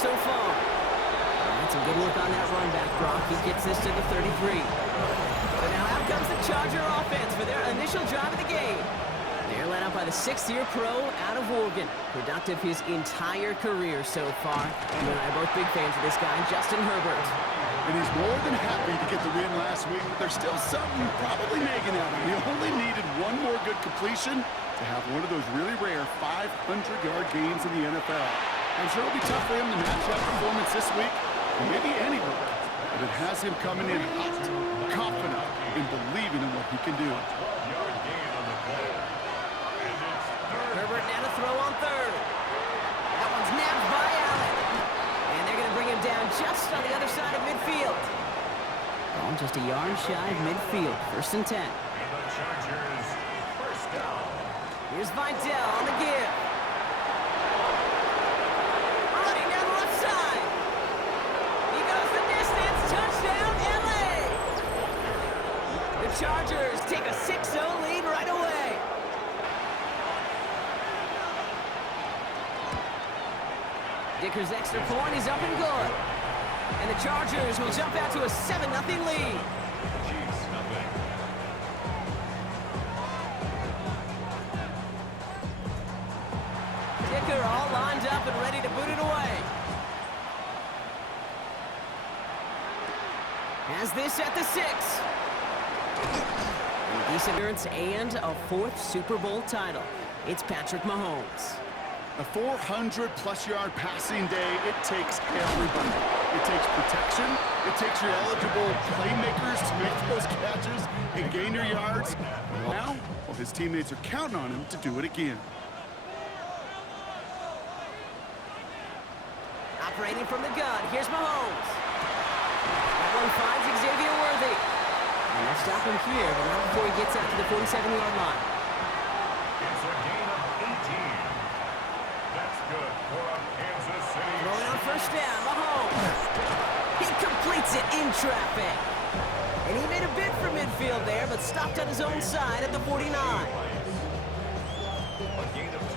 so far. That's a good look on that run back, Brock. He gets this to the 33. But now out comes the Charger offense for their initial drive of the game. They're led out by the 6th-year pro out of Oregon. Productive his entire career so far. You and I are both big fans of this guy, Justin Herbert. And he's more than happy to get the win last week, but there's still something probably nagging at him. He only needed one more good completion to have one of those really rare 500-yard games in the NFL. I'm sure it'll be tough for him to match that performance this week, or maybe anywhere. But it has him coming in hot, confident, and believing in what he can do. Herbert now to throw on 3rd. That one's nabbed by Allen. And they're going to bring him down just on the other side of midfield. Ball just a yard shy of midfield. 1st and 10. Here's Vidal on the give. Running down the left side. He goes the distance. Touchdown, LA. The Chargers take a 6-0 lead right away. Dicker's extra point is up and good. And the Chargers will jump out to a 7-0 lead. Dicker all lined up and ready to boot it away. Has this at the 6. And decent appearance and a 4th Super Bowl title. It's Patrick Mahomes. A 400-plus yard passing day, it takes everybody. It takes protection. It takes your eligible playmakers to make those catches and gain your yards. Now, well, his teammates are counting on him to do it again. Operating from the gun, here's Mahomes. That one finds Xavier Worthy. And they'll stop him here, but not before he gets out to the 47-yard line. It's a gain of 18. That's good for a Kansas City. Rolling on 1st down, Mahomes. He completes it in traffic. And he made a bid for midfield there, but stopped on his own side at the 49.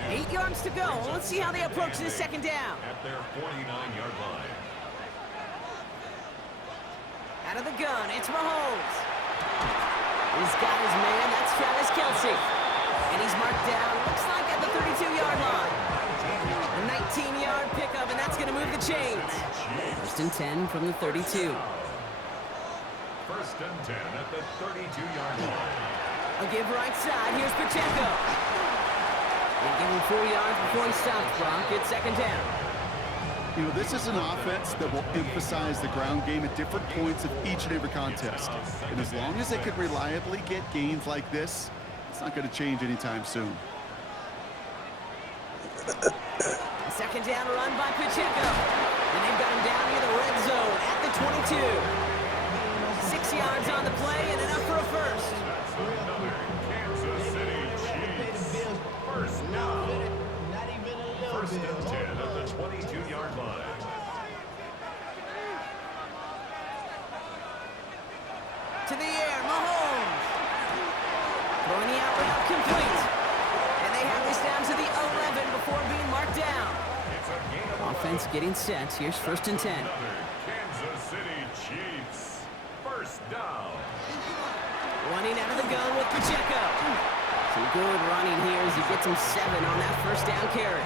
8 yards to go. Let's see how they approach this 2nd down. At their 49-yard line. Out of the gun, it's Mahomes. He's got his man. That's Travis Kelce. And he's marked down, looks like at the 32-yard line. A 19-yard pickup, and that's going to move the chains. 1st and 10 from the 32. 1st and 10 at the 32-yard line. I'll give right side. Here's Pacheco. They give him 4 yards before he stops, Brock. It's 2nd down. You know, this is an offense that will emphasize the ground game at different points of each and every contest. And as long as they could reliably get gains like this, it's not going to change anytime soon. A 2nd down run by Pacheco. And they've got him down near the red zone at the 22. 6 yards on the play and enough for a 1st. Another Kansas City Chiefs. 1st down. 1st and 10 at the 22-yard line. To the air, Mahomes. Throwing the out route complete. And they have this down to the 11 before being marked down. It's a gain of Offense getting set. Here's 1st and 10. another Kansas City Chiefs. 1st down. Running out of the gun with Pacheco. Some good running here as he gets him 7 on that 1st down carry.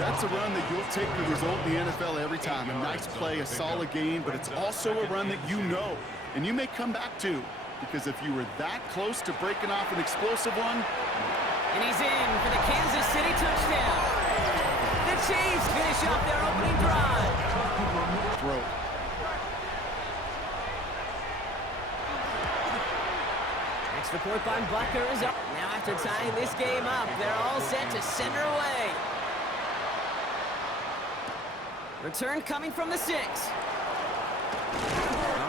That's a run that you'll take the result in the NFL every time. A nice play, a solid game, but it's also a run that you know, and you may come back to, because if you were that close to breaking off an explosive one. And he's in for the Kansas City touchdown. The Chiefs finish off their opening drive. Throw. Extra point by Butker is up. Now after tying this game up, they're all set to send her away. Return coming from the 6. All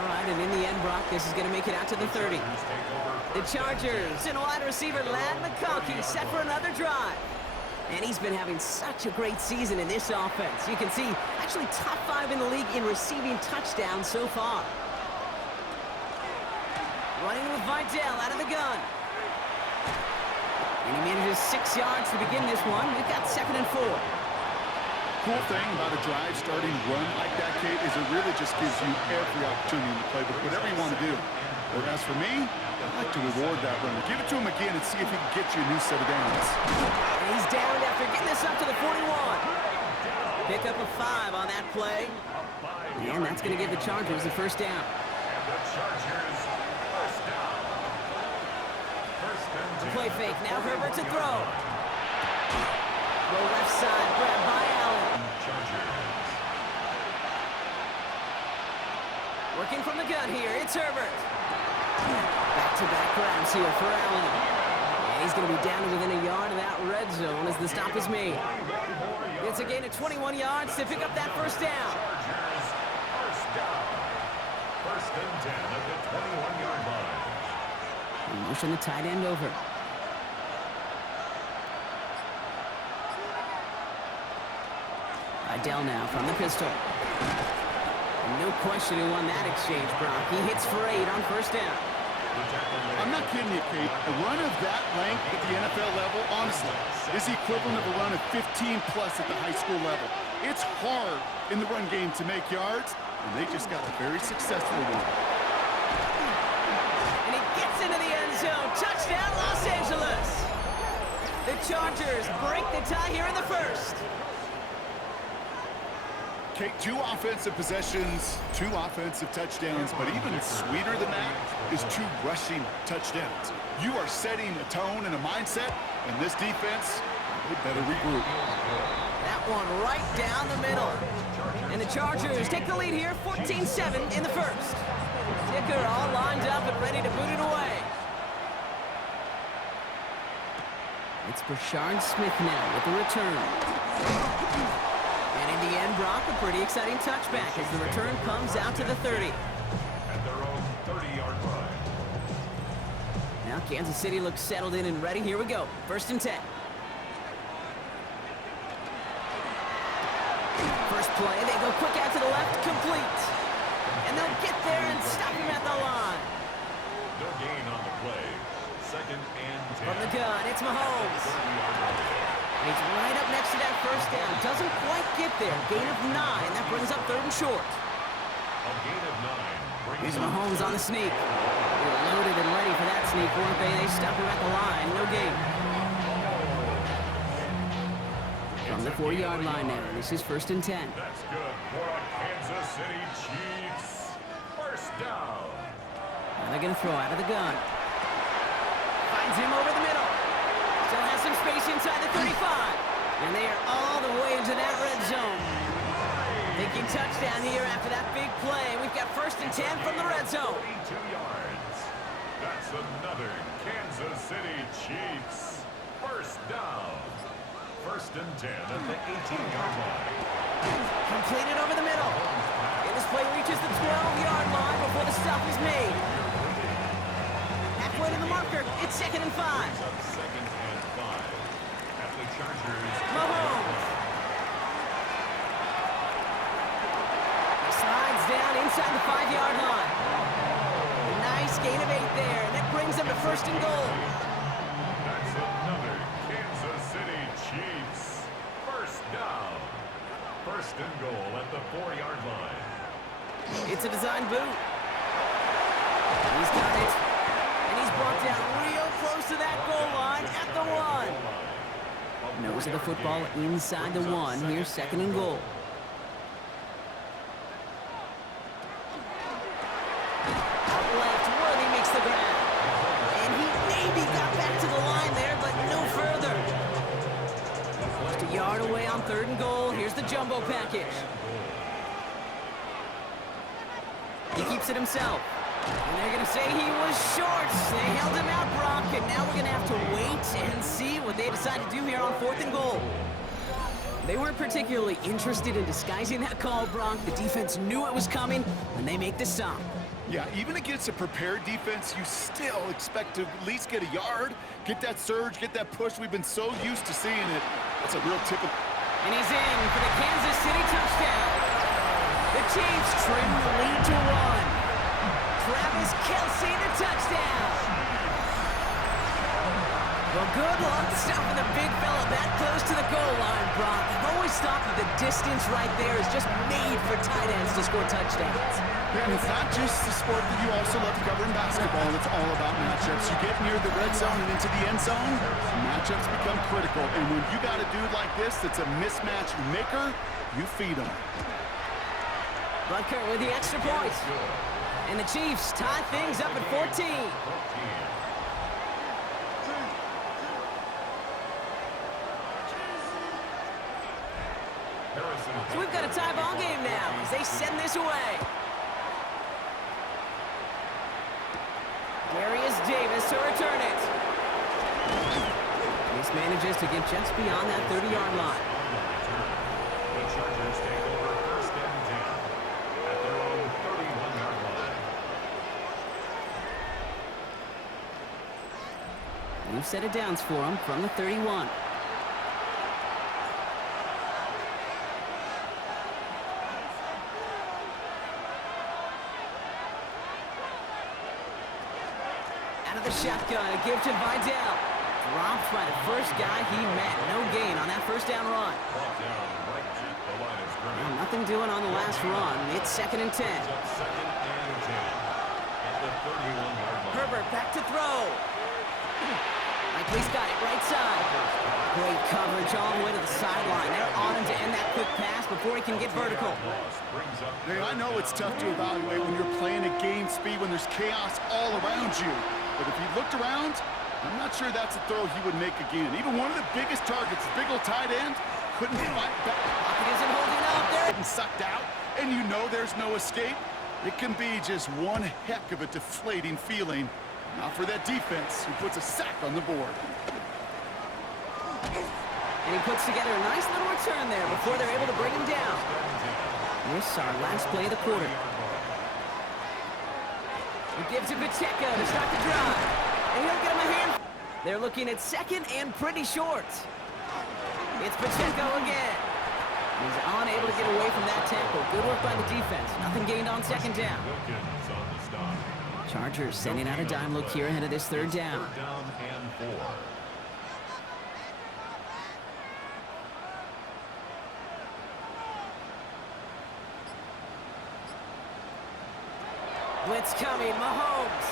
right, and in the end, Brock, this is going to make it out to the 30. The Chargers and wide receiver Ladd McConkey set for another drive. And he's been having such a great season in this offense. You can see, actually top 5 in the league in receiving touchdowns so far. Running with Vidal out of the gun. And he manages 6 yards to begin this one. We've got 2nd and 4. cool thing about a drive starting run like that, Kate, is it really just gives you every opportunity in the playbook, whatever you want to do. But as for me, I'd like to reward that runner. Give it to him again and see if he can get you a new set of downs. And he's down after getting this up to the 41. Pick up a 5 on that play. And that's going to give the Chargers the first down. The Chargers first down. First and 10. Play fake. Now Herbert to throw. Throw left side. Grabbed by Allen. Chargers. Working from the gun here. It's Herbert. Back-to-back grabs here for Allen. And he's going to be down to within a yard of that red zone as the stop is made. It's a gain of 21 yards to pick up that first down. Chargers first down. First and 10 at the 21-yard line. And motion the tight end over. Idell now from the pistol. And no question who won that exchange, Brock. He hits for 8 on first down. I'm not kidding you, Kate. A run of that length at the NFL level, honestly, is the equivalent of a run of 15-plus at the high school level. It's hard in the run game to make yards, and they just got a very successful one. And he gets into the end zone. Touchdown, Los Angeles. The Chargers break the tie here in the first. Kate, 2 offensive possessions, 2 offensive touchdowns, but even sweeter than that is 2 rushing touchdowns. You are setting a tone and a mindset, and this defense, they better regroup. That one right down the middle. And the Chargers take the lead here, 14-7 in the first. Dicker all lined up and ready to boot it away. It's Brashard Smith now with the return. And in the end, Brock, a pretty exciting touchback as the return comes out to the 30. At their own 30-yard line. Now Kansas City looks settled in and ready. Here we go. First and 10. First play, they go quick out to the left, complete. And they'll get there and stop him at the line. No gain on the play. Second and 10. From the gun, it's Mahomes. He's right up next to that first down. Doesn't quite get there. Gain of 9. That brings up 3rd and short. A gain of 9. Here's Mahomes on the sneak. They were loaded and ready for that sneak, weren't they? They stop him at the line. No gain. From the 40-yard line now. This is 1st and 10. That's good for a Kansas City Chiefs. First down. Now they're going to throw out of the gun. Finds him over the middle. Still has some space inside the 35. And they are all the way into that red zone. Thinking touchdown here after that big play. We've got 1st and 10 from the red zone. 42 yards. That's another Kansas City Chiefs. First down. 1st and 10 at the 18-yard line. Completed over the middle. And this play reaches the 12-yard line before the stop is made. Halfway to the marker. It's 2nd and 5. Second and 5 at the Chargers. Mahomes. He slides down inside the 5-yard line. A nice gain of 8 there, and that brings them to 1st and goal. That's another Kansas City Chiefs. First down. 1st and goal at the 4-yard line. It's a design boot. He's got it. And he's brought down real close to that goal line at the 1. Nose of the football inside the 1. Here's 2nd and goal. Out left, Worthy makes the grab. And he maybe got back to the line there, but no further. Just a yard away on 3rd and goal. Here's the jumbo package. He keeps it himself. And they're going to say he was short. They held him out, Brock, and now we're going to have to wait and see what they decide to do here on 4th and goal. They weren't particularly interested in disguising that call, Brock. The defense knew it was coming, and they make the stop. Yeah, even against a prepared defense, you still expect to at least get a yard, get that surge, get that push. We've been so used to seeing it. That's a real typical. And he's in for the Kansas City touchdown. The Chiefs trim the lead to 1. Travis Kelce, the touchdown. Well, good luck stopping the big fella that close to the goal line, Brock. I've always thought that the distance right there is just made for tight ends to score touchdowns. And it's not just the sport that you also love to cover in basketball. It's all about matchups. You get near the red zone and into the end zone, matchups become critical. And when you got a dude like this that's a mismatch maker, you feed him. Butker with the extra point. And the Chiefs tie things up at 14. So we've got a tie ball game now as they send this away. Darius Davis to return it. This manages to get just beyond that 30-yard line. The Chargers take over first and 10 at their own 31-yard line. New set of downs for him from the 31. Out of the shotgun, a give to Vidal. Dropped by the first guy he met. No gain on that first down run. Brought down right at the line of scrimmage. Well, nothing doing on the last run. It's 2nd and 10. Up second and 10 at the 31-yard line. Herbert back to throw. Likely's got it right side. Great coverage all the way to the sideline. They're on him to end that quick pass before he can get vertical. Hey, I know it's tough to evaluate when you're playing at game speed when there's chaos all around you. But if he looked around, I'm not sure that's a throw he would make again. Even one of the biggest targets, big old tight end, couldn't fight back. Pocket isn't holding up there. And sucked out, and you know there's no escape. It can be just one heck of a deflating feeling. Not for that defense, who puts a sack on the board. And he puts together a nice little return there before they're able to bring him down. This is our last play of the quarter. He gives it Pacheco to start the drive. And he'll get him a hand. They're looking at second and pretty short. It's Pacheco again. He's unable to get away from that tackle. Good work by the defense. Nothing gained on second down. Wilkins on the stop. Chargers sending out a dime look here ahead of this third down. Third down and 4. Blitz coming, Mahomes.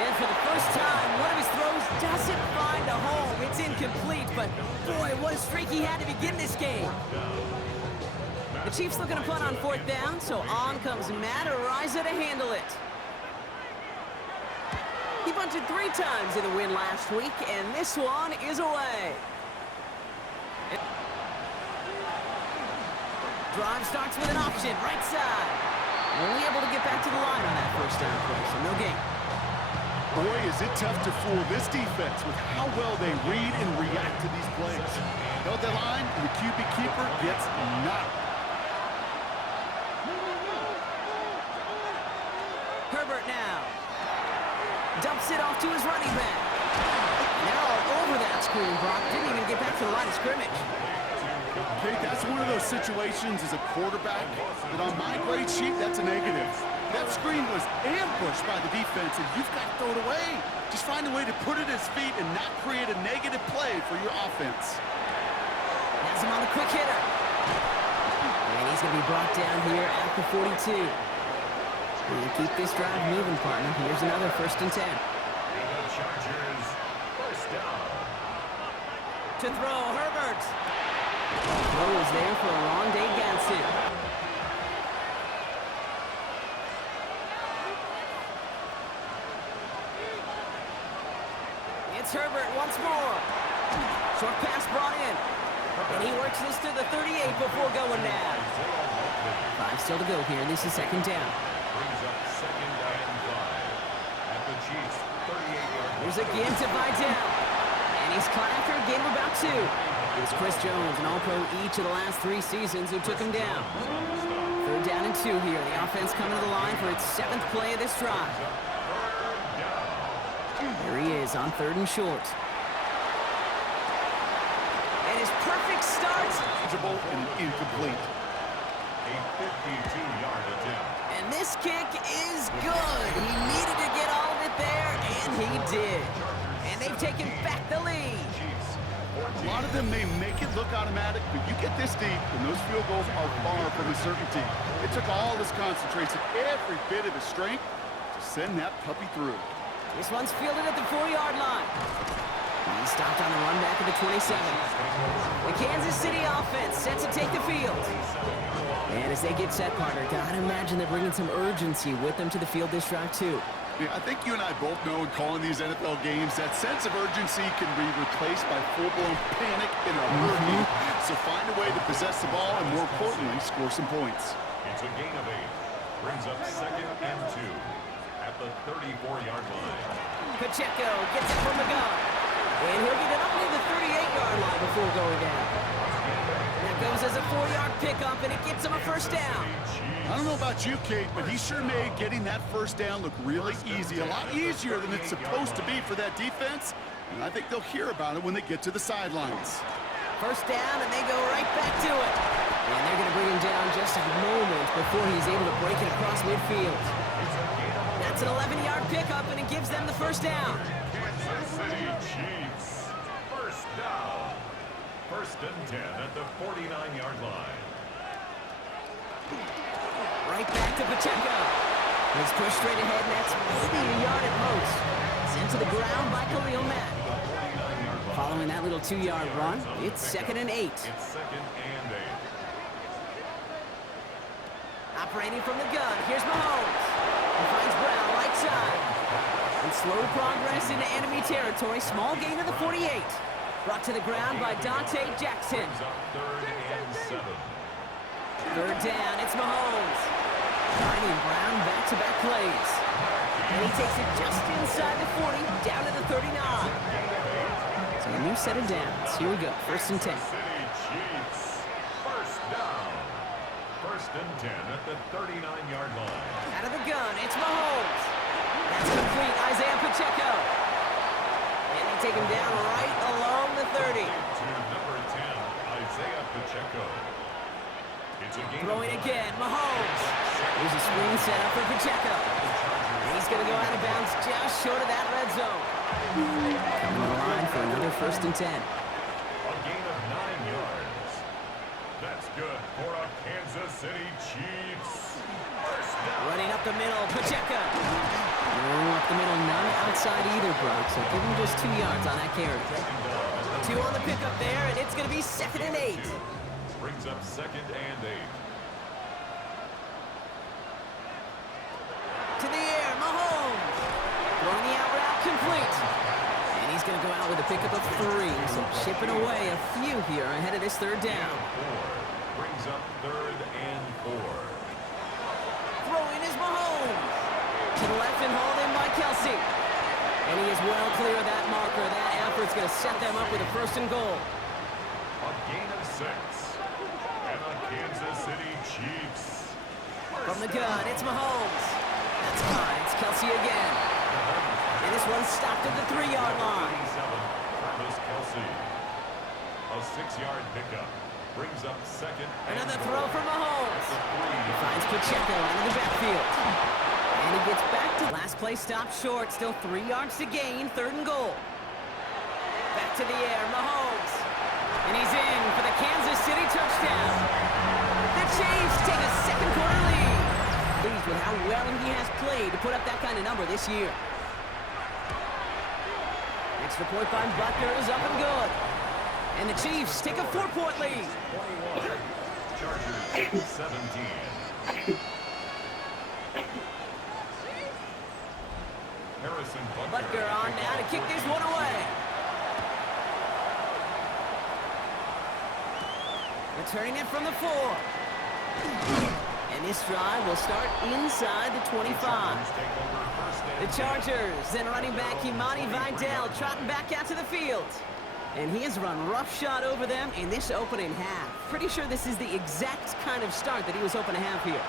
And for the first time, one of his throws doesn't find a home. It's incomplete, but boy, what a streak he had to begin this game. The Chiefs looking to punt on 4th down, so on comes Matt Araiza to handle it. He punted 3 times in the win last week, and this one is away. Drive starts with an option, right side. Only able to get back to the line on that first down play, so no gain. Boy, is it tough to fool this defense with how well they read and react to these plays. Held the line, and the QB keeper gets knocked. Herbert now. Dumps it off to his running back. Now all over that screen, Brock. Didn't even get back to the line of scrimmage. Okay, that's one of those situations as a quarterback that on my grade sheet, that's a negative. That screen was ambushed by the defense, and you've got to throw it away. Just find a way to put it at his feet and not create a negative play for your offense. Has him on the quick hitter. And he's going to be brought down here at the 42. We'll keep this drive moving, partner. Here's another 1st and 10. The Chargers first down. To throw, Herbert. Throw is there for Rondé Gadsden. It's Herbert once more. Short pass brought in. And he works this to the 38 before going down. 5 still to go here. This is 2nd down. Brings up second and 5 at the Chiefs' 38-yard line. There's a give to Vidal. And he's caught after a gain of about 2. It was Chris Jones, an All-Pro each of the last 3 seasons, who took him down. 3rd down and 2 here. The offense coming to the line for its 7th play of this drive. There he is on 3rd and short. And his perfect start. Eligible and incomplete. A 52-yard attempt. And this kick is good. He needed to get all of it there, and he did. And And they've taken back the lead. A lot of them may make it look automatic, but you get this deep, and those field goals are far from a certainty. It took all his concentration, every bit of his strength, to send that puppy through. This one's fielded at the 4-yard line. He stopped on the run back at the 27. The Kansas City offense set to take the field. And as they get set, partner, gotta imagine they're bringing some urgency with them to the field this drive, too. Yeah, I think you and I both know in calling these NFL games that sense of urgency can be replaced by full-blown panic in a hurry. So find a way to possess the ball and, more importantly, score some points. It's a gain of 8. Brings up 2nd and 2 at the 34-yard line. Pacheco gets it from the gun. And he'll get it up near the 38-yard line before going down. That goes as a 4-yard pickup, and it gets him a first down. I don't know about you, Kate, but he sure made getting that first down look really easy. A lot easier than it's supposed to be for that defense. And I think they'll hear about it when they get to the sidelines. First down, and they go right back to it. And they're going to bring him down just a moment before he's able to break it across midfield. That's an 11-yard pickup, and it gives them the first down. Kansas City Chiefs. First down. 1st and 10 at the 49-yard line. Right back to Pacheco. He's pushed straight ahead, and that's maybe a yard at most. Sent to the ground by Khalil Mack. Following that little 2-yard run, it's 2nd and 8. It's 2nd and 8. Operating from the gun, here's Mahomes. He finds Brown right side. And slow progress into enemy territory. Small gain to the 48. Brought to the ground by Dante Jackson. Brings up 3rd and 7. Third down, it's Mahomes. Finding Brown back-to-back plays. And he takes it just inside the 40, down to the 39. So a new set of downs. Here we go, 1st and 10. City Chiefs. First down. 1st and 10 at the 39-yard line. Out of the gun, it's Mahomes. That's complete, Isaiah Pacheco. And they take him down right along the 30. To number 10, Isaiah Pacheco. It's a gain. Throwing again, Mahomes. Here's a screen set up for Pacheco. And he's going to go out of bounds just short of that red zone. Coming to the line for another 1st and 10. A gain of 9 yards. That's good for a Kansas City Chiefs. First down. Running up the middle, Pacheco. Rolling up the middle, none outside either, Brock. So give him just 2 yards on that carry. 2 on the pickup there, and it's going to be 2nd and 8. Brings up 2nd and 8. To the air, Mahomes. Throwing the out route complete. And he's going to go out with a pickup of 3. So chipping away a few here ahead of this 3rd down. 4. Brings up 3rd and 4. Throwing is Mahomes. To the left and hauled in by Kelsey. And he is well clear of that marker. That effort's going to set them up with a 1st and goal. A gain of 6. And the Kansas City Chiefs. From the gun, it's Mahomes. That's fine. It's Kelsey again. And this one's stopped at the 3-yard line. 27, Travis Kelsey. A 6-yard pickup. Brings up 2nd and Another 4. throw for Mahomes. He 3. finds Pacheco out of the backfield. And he gets back to last play stopped short. Still 3 yards to gain. 3rd and goal. Back to the air, Mahomes. And he's in for the Kansas City touchdown. The Chiefs take a 2nd quarter lead. Pleased with how well he has played to put up that kind of number this year. Extra point by Butker is up and good. And the Chiefs take a 4-point lead. 21. Chargers 17. Harrison Butker on now to kick this one away. Returning it from the 4. And this drive will start inside the 25. The Chargers, then running back Imani Vidal trotting back out to the field. And he has run roughshod over them in this opening half. Pretty sure this is the exact kind of start that he was hoping to have here.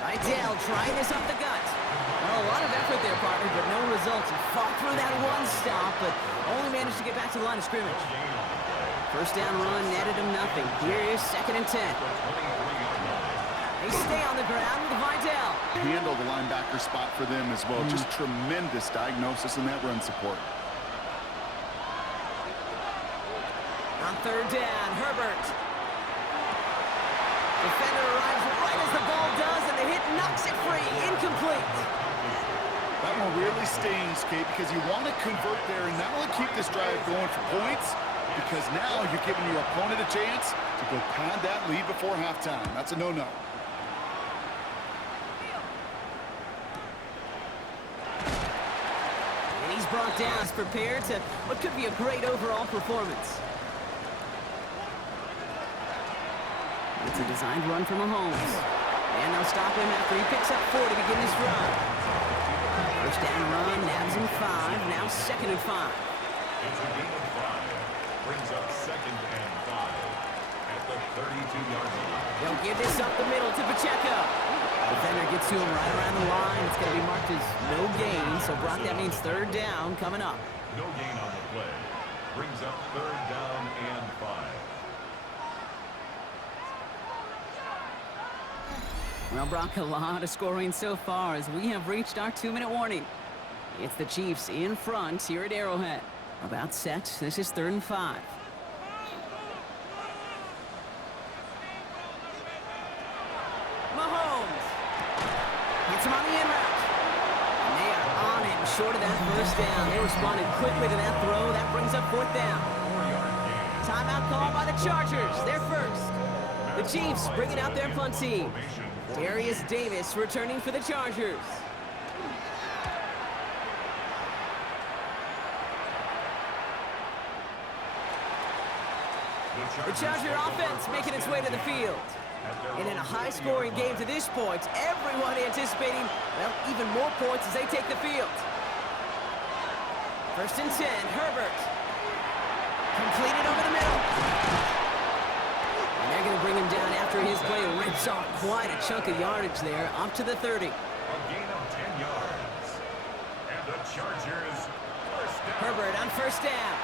Vidal trying this up the gut. Well, a lot of effort there, partner, but no results. He fought through that one stop, but only managed to get back to the line of scrimmage. First down run netted him nothing. Here is 2nd and 10. They stay on the ground with Vidal. Handle the linebacker spot for them as well. Just tremendous diagnosis in that run support. On third down, Herbert. Defender arrives right as the ball does, and the hit knocks it free. Incomplete. That one really stings, Kate, because you want to convert there and not only keep this drive going for points, because now you're giving your opponent a chance to go pad that lead before halftime. That's a no-no. And he's brought down, prepared to what could be a great overall performance. It's a designed run from Mahomes. And they'll stop him after he picks up 4 to begin this drive. First down run, nabs him 5, now 2nd and 5. It's a gain of 5. Brings up 2nd and 5 at the 32-yard line. They'll give this up the middle to Pacheco. Defender gets to him right around the line. It's going to be marked as no gain, so Brock, that means 3rd down coming up. No gain on the play. Brings up 3rd down and 5. Well, Brock, a lot of scoring so far as we have reached our 2-minute warning. It's the Chiefs in front here at Arrowhead. About set. This is 3rd and 5. Mahomes. Hits him on the in route. And they are on him short of that first down. They responded quickly to that throw. That brings up 4th down. 4-yard gain. Timeout called by the Chargers. They're first. The Chiefs bringing out their punt team. Darius Davis returning for the Chargers. The Charger offense making its way to the field. And in a high-scoring game to this point, everyone anticipating, well, even more points as they take the field. 1st and 10, Herbert. Completed over the middle. And they're going to bring him down after his play rips off quite a chunk of yardage there, up to the 30. A gain of 10 yards. And the Chargers first down. Herbert on 1st down.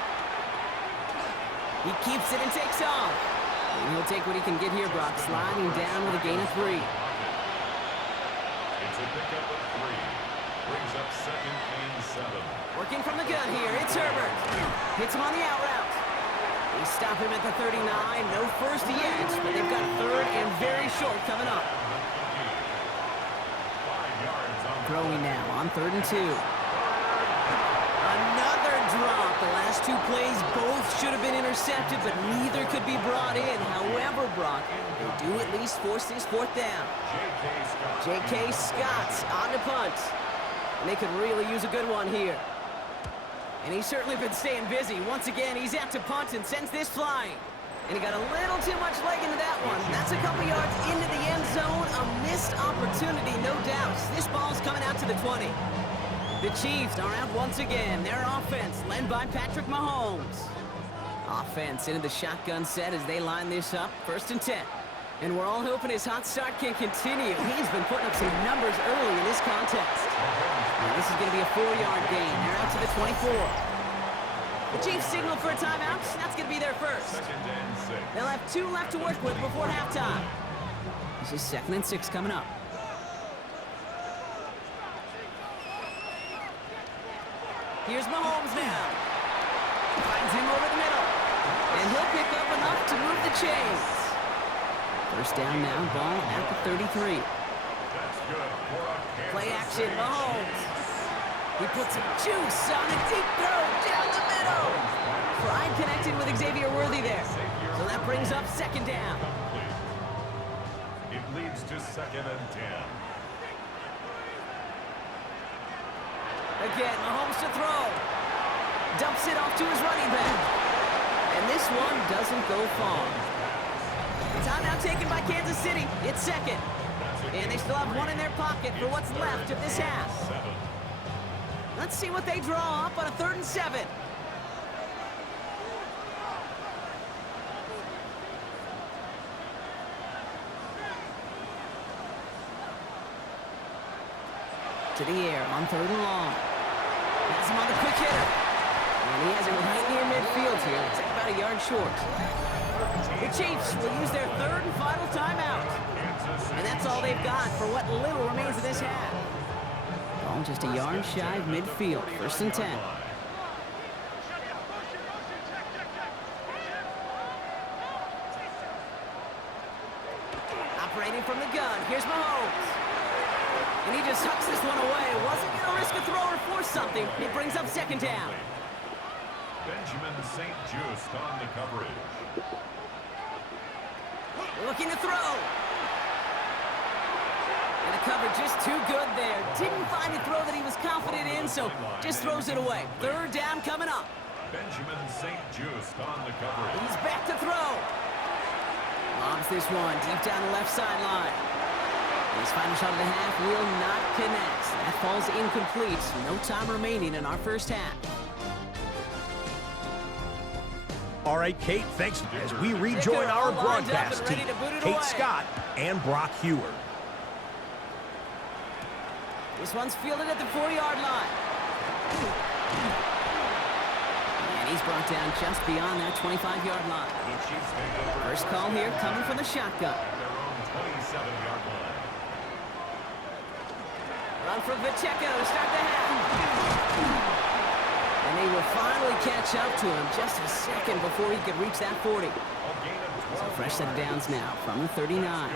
He keeps it and takes off. And he'll take what he can get here, Brock, sliding down with a gain of 3. It's a pickup of 3. Brings up 2nd and 7. Working from the gun here, it's Herbert. Hits him on the out route. They stop him at the 39. No first yet, but they've got 3rd and very short coming up. 5 yards on the Throwing now on 3rd and 2. Another drop. The last 2 plays both should have been intercepted, but neither could be brought in. However, Brock, they do at least force this 4th down. J.K. Scott on the punt. And they could really use a good one here. And he's certainly been staying busy. Once again, he's out to punt and sends this flying. And he got a little too much leg into that one. That's a couple yards into the end zone. A missed opportunity, no doubt. This ball's coming out to the 20. The Chiefs are out once again. Their offense led by Patrick Mahomes. Offense into the shotgun set as they line this up. 1st and 10. And we're all hoping his hot start can continue. He's been putting up some numbers early in this contest. And this is going to be a 4-yard gain. They're out to the 24. The Chiefs signal for a timeout. That's going to be their first. 2nd and 6. They'll have 2 left to work with before halftime. This is 2nd and 6 coming up. Here's Mahomes now. Finds him over the middle. And he'll pick up enough to move the chains. 1st down now, ball at the 33. That's good for a Kansas Play action, City Mahomes. Chiefs. He puts some juice on a deep throw down the middle. Pride connected with Xavier Worthy there. So that brings up 2nd down. Complete. It leads to 2nd and 10. Again, Mahomes to throw. Dumps it off to his running back. And this one doesn't go far. Timeout taken by Kansas City. It's 2nd. And they still have 1 in their pocket for what's left of this half. 7. Let's see what they draw up on a 3rd and 7. To the air on 3rd and long. Has him on the quick hitter. And he has it right near midfield here. It's like about a yard short. The Chiefs will use their 3rd and final timeout. Kansas City And that's all they've got for what little remains of this half. Ball just a yard shy of midfield. 1st and 10. Operating from the gun. Here's Mahomes. And he just hucks this one away. Wasn't going to risk a throw or force something. It brings up 2nd down. Benjamin St. Just on the coverage. Looking to throw. And the cover just too good there. Didn't find a throw that he was confident in, so just throws it away. 3rd down coming up. Benjamin St. Just on the coverage. He's back to throw. Lobs this one deep down the left sideline. His final shot of the half will not connect. That falls incomplete. No time remaining in our 1st half. All right, Kate, thanks as we rejoin our broadcast team. Kate Scott and Brock Hewer. This one's fielded at the 4-yard line. And he's brought down just beyond that 25-yard line. First call here coming from the shotgun. Run from Pacheco to start the half. And they will finally catch up to him just a second before he could reach that 40. So fresh set of downs now from the 39.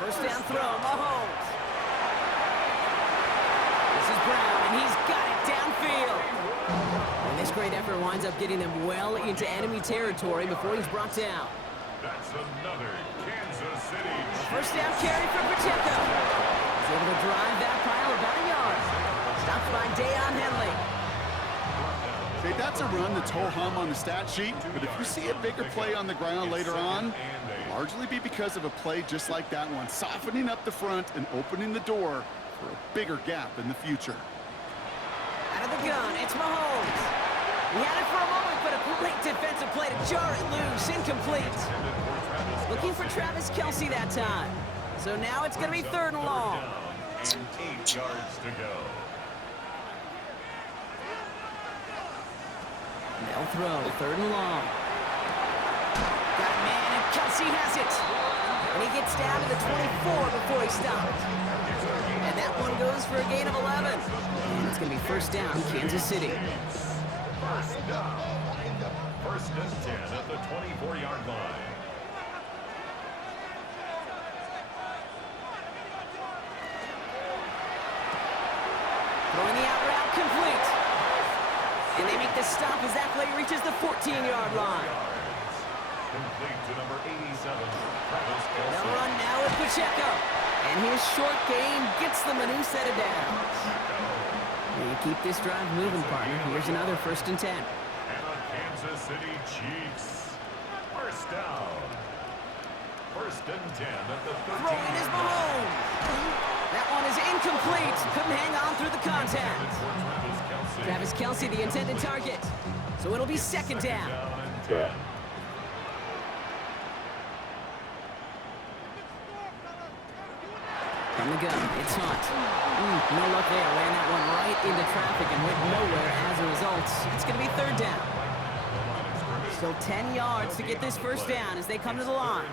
First down throw, Mahomes. This is Brown, and he's got it downfield. And this great effort winds up getting them well into enemy territory before he's brought down. That's another Kansas City. First down carry from Pacheco. He's able to drive that pile about a yard. Stopped by Deion Henley. Say, that's a run that's ho-hum on the stat sheet, but if you see a bigger play on the ground later on, it'll largely be because of a play just like that one, softening up the front and opening the door for a bigger gap in the future. Out of the gun, it's Mahomes. He had it for a moment, but a great defensive play to jar it loose, incomplete. Looking for Travis Kelce that time. So now it's going to be 3rd and long. And 8 yards to go. They'll throw, 3rd and long. Got a man, and Kelce has it. And he gets down to the 24 before he stops. And that one goes for a gain of 11. And it's going to be 1st down, Kansas City. First down. 1st and 10 at the 24-yard line. Throwing the out route complete. And they make the stop as that play reaches the 14-yard line. Complete to number 87, Travis Kelce. They'll run now with Pacheco. And his short game gets them a new set of downs. You keep this drive moving, partner. Here's another 1st and 10. And the Kansas City Chiefs. First down. 1st and 10 at the 13. Throwing is Mahomes. That one is incomplete. Couldn't hang on through the contact. Travis Kelce, the intended target. So it'll be 2nd down. From the gun, it's Hunt. No luck there. Ran that one right into traffic and went nowhere as a result. It's going to be 3rd down. Still 10 yards to get this 1st down as they come to the line.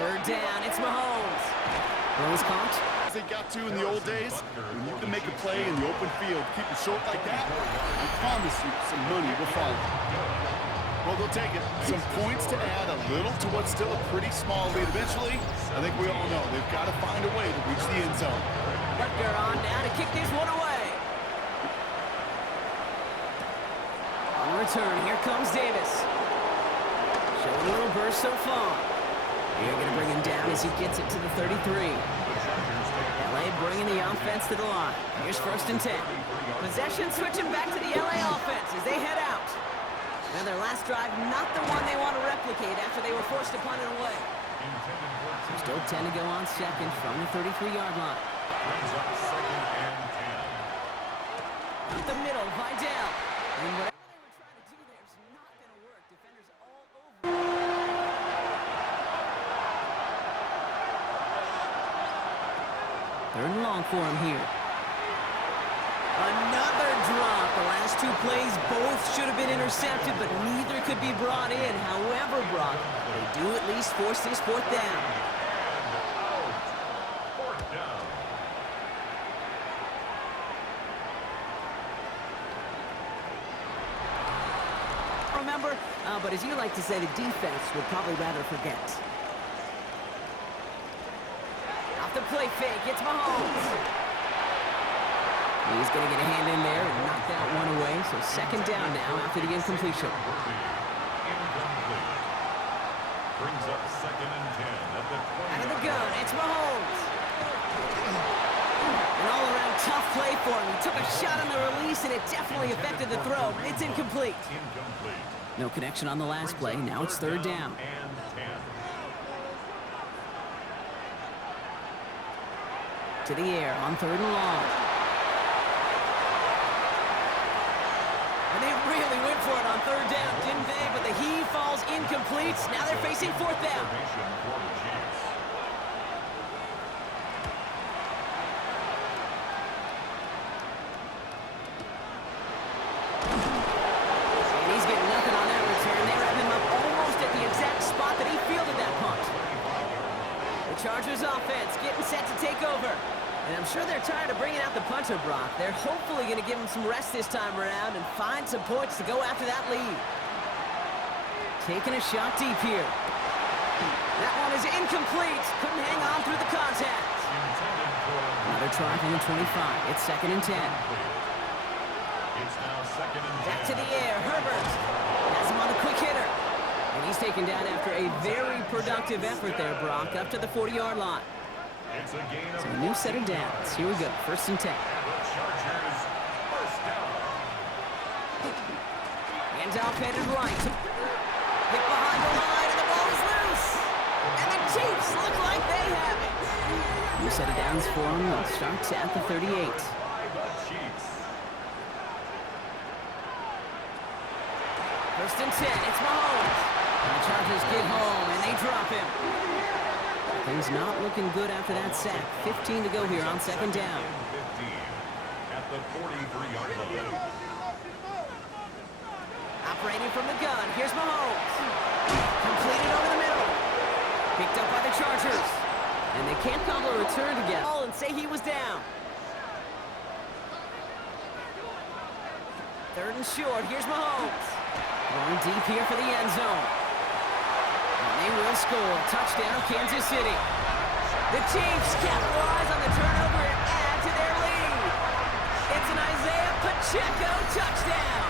3rd down, it's Mahomes. Throws caught. As they got to in the old days, when you can make a play in the open field, keep it short like that, I promise you some money will follow. Well, they'll take it. Some points to add a little to what's still a pretty small lead. Eventually, I think we all know they've got to find a way to reach the end zone. Butker on now to kick this one away. On return, here comes Davis. Showing a little burst so far. They're going to bring him down as he gets it to the 33. LA bringing the offense to the line. Here's 1st and 10. Possession switching back to the LA offense as they head out. Now their last drive, not the one they want to replicate after they were forced to punt it away. So still 10 to go on 2nd from the 33-yard line. Brings up 2nd and 10. Up the middle, Vidal. And whatever they were trying to do there is not going to work. Defenders all over. 3rd and long for him here. Another drop. The last two plays both should have been intercepted, but neither could be brought in. However, Brock, they do at least force this fourth down. Fourth down. Remember, but as you like to say, the defense would probably rather forget. Off the play fake, it's Mahomes. He's going to get a hand in there and knock that one away. So second down now after the incompletion. Incomplete. Brings up second and 10 at the 20. Out of the gun, it's Mahomes. An all-around tough play for him. He took a shot on the release, and it definitely affected the throw. It's incomplete. Incomplete. No connection on the last play. Now it's third down. And 10. To the air on third and long. And they really went for it on third down, didn't they? But the heave falls incomplete. Now they're facing fourth down. Formation for the Chiefs. And he's getting nothing on that return. They wrap him up almost at the exact spot that he fielded that punt. The Chargers offense getting set to take over. And I'm sure they're tired of bringing out the punter, Brock. They're hopefully going to give him some rest this time around and find some points to go after that lead. Taking a shot deep here. That one is incomplete. Couldn't hang on through the contact. Another try from the 25. It's second and 10. It's now second and 10. Back to the air. Herbert has him on the quick hitter. And he's taken down after a very productive effort there, Brock, up to the 40-yard line. It's a gain of So a new set of downs. Here we go. First and 10. the Chargers first down. Handoff headed right. Hit behind the line, and the ball is loose. And the Chiefs look like they have it. New set of downs for them. They'll start at the 38. By the Chiefs. First and 10. It's Mahomes. And the Chargers get home, and they drop him. Things not looking good after that sack. 15 to go here on second down. 15 at the 43-yard line. Operating from the gun. Here's Mahomes. Completed over the middle. Picked up by the Chargers. And they can't cobble a return to get all and say he was down. Third and short. Here's Mahomes. Going deep here for the end zone. And they will score. Touchdown, Kansas City. The Chiefs capitalize on the turnover and add to their lead. It's an Isaiah Pacheco touchdown.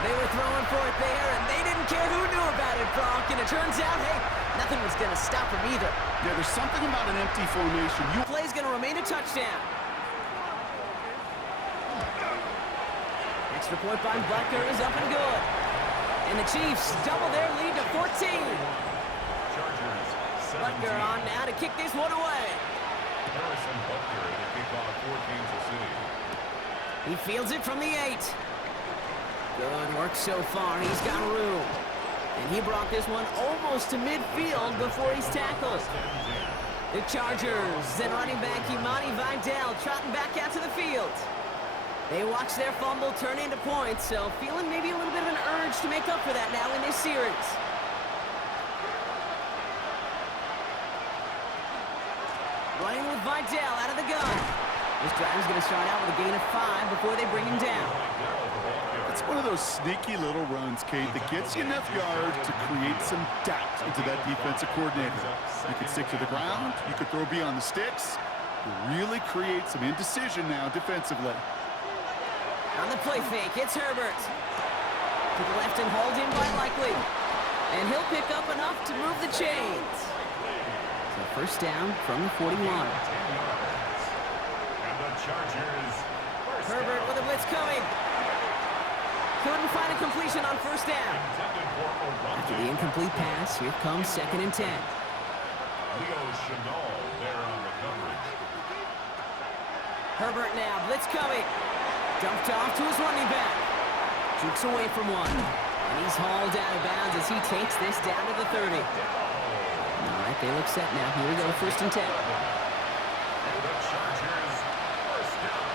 They were throwing for it there, and they didn't care who knew about it, Brock. And it turns out, hey, nothing was going to stop them either. Yeah, there's something about an empty formation. Play's going to remain a touchdown. Extra point by Butker is up and good. And the Chiefs double their lead to 14. Chargers 17. Butker on now to kick this one away. Harrison Butker to kick off for Kansas City. He fields it from the 8. Good work so far. He's got room. And he brought this one almost to midfield before he's tackled. The Chargers, then running back Imani Vidal trotting back out to the field. They watch their fumble turn into points, so feeling maybe a little bit of an urge to make up for that now in this series. Running with Vidal out of the gun. This drive is going to start out with a gain of 5 before they bring him down. It's one of those sneaky little runs, Kate, that gets you enough yards to create some doubt into that defensive coordinator. You could stick to the ground, you could throw beyond the sticks, really create some indecision now defensively. On the play fake, it's Herbert. To the left and hauled in by Likely. And he'll pick up enough to move the chains. So first down from the 41. 10 yards. And the Chargers first Herbert down. with a blitz coming. Couldn't find a completion on first down. Intended for After the Orlando. incomplete pass, here comes second and 10. Leo Chenal there on the coverage. Herbert now, blitz coming. Dumped off to his running back. Jukes away from one. And he's hauled out of bounds as he takes this down to the 30. All right, they look set now. Here we go, first and 10. And the Chargers first down.